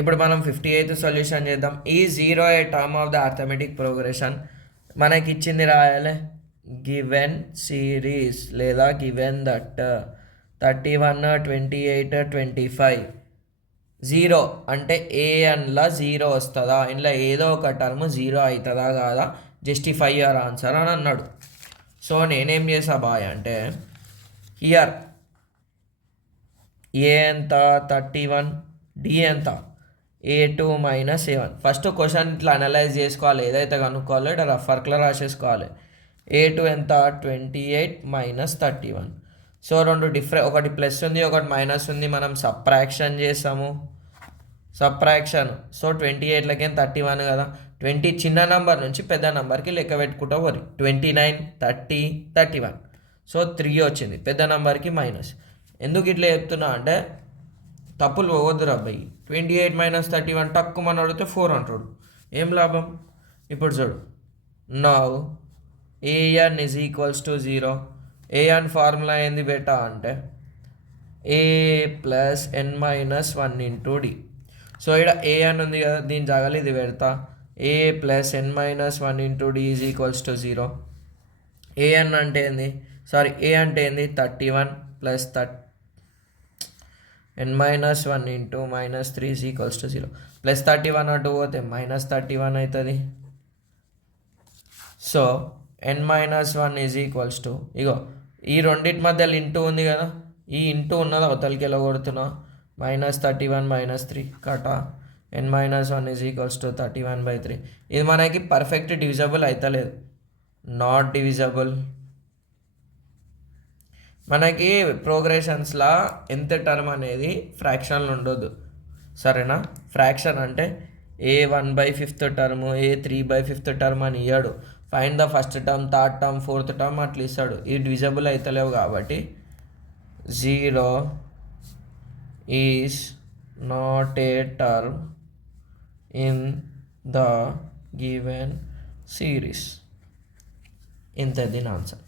ఇప్పుడు మనం 58th solution చేద్దాం. ఈ zero A term of the arithmetic progression మనకి ఇచ్చింది రాయాలి. గివెన్ సిరీస్ లేదా గివెన్ దట్ 31, 28, 25 జీరో అంటే ఏఎన్లా జీరో వస్తుందా, ఇంట్లో ఏదో ఒక టర్మ్ జీరో అవుతుందా కాదా, జస్టిఫై యువర్ ఆన్సర్ అని అన్నాడు. సో నేనేం చేసా బాయ్ అంటే హియర్ ఏ ఎంత 31, డి ఎంత A2 - A1. ఫస్ట్ క్వశ్చన్ ఇట్లా అనలైజ్ చేసుకోవాలి, ఏదైతే కనుక్కోవాలో ఇట్లా రఫ్ వర్క్లో రాసేసుకోవాలి. A2 ఎంత 28 - 31. సో రెండు ఒకటి ప్లస్ ఉంది ఒకటి మైనస్ ఉంది, మనం సబ్ట్రాక్షన్ చేసాము. సబ్ట్రాక్షన్ సో 28లకేం 31 కదా, 20 చిన్న నెంబర్ నుంచి పెద్ద నెంబర్కి లెక్క పెట్టుకుంటా పోరి. 29, 30, 31. సో 3 వచ్చింది, పెద్ద నెంబర్కి మైనస్. ఎందుకు ఇట్లా చెప్తున్నా అంటే తప్పులు పోవద్దు అబ్బాయి. 28 - 31 తక్కువ మనం అడిగితే 4 అంటాడు, ఏం లాభం? ఇప్పుడు చూడు, now AN is equals to 0. AN formula ఏంది బేటా అంటే A plus N minus 1 into D. So ఇక్కడ ఏఎన్ ఉంది కదా, దీని జాగాలి ఇది పెడతా. A plus N minus 1 into D is equals to 0. AN అంటే ఏంది, సారీ ఏ అంటే ఏంది 31 plus n-1 into -3 is equals to 0. Plus 31 అటు పోతే -31 అవుతుంది. So n-1 is equals to, ఇగో ఈ రెండింటి మధ్యలో ఇంటూ ఉంది కదా, ఈ ఇంటూ ఉన్నది అవతలకి ఎలా కొడుతున్నా, -31 -3 కటా n-1 ఈజ్ ఈక్వల్స్ టు 31/3. ఇది మనకి పర్ఫెక్ట్ డివిజబుల్ అవుతలేదు, నాట్ డివిజబుల్. మనకి ప్రోగ్రెషన్స్లా ఎంత టర్మ్ అనేది ఫ్రాక్షన్లు ఉండొద్దు, సరేనా? ఫ్రాక్షన్ అంటే ఏ 1/5 టర్మ్, ఏ 3/5 టర్మ్ అని ఇయ్యాడు. Find the first term, third term, fourth term అట్లా ఇస్తాడు. ఈ డివిజబుల్ అవుతలేవు కాబట్టి 0 is not a term in the given series. ఇంత దీని ఆన్సర్.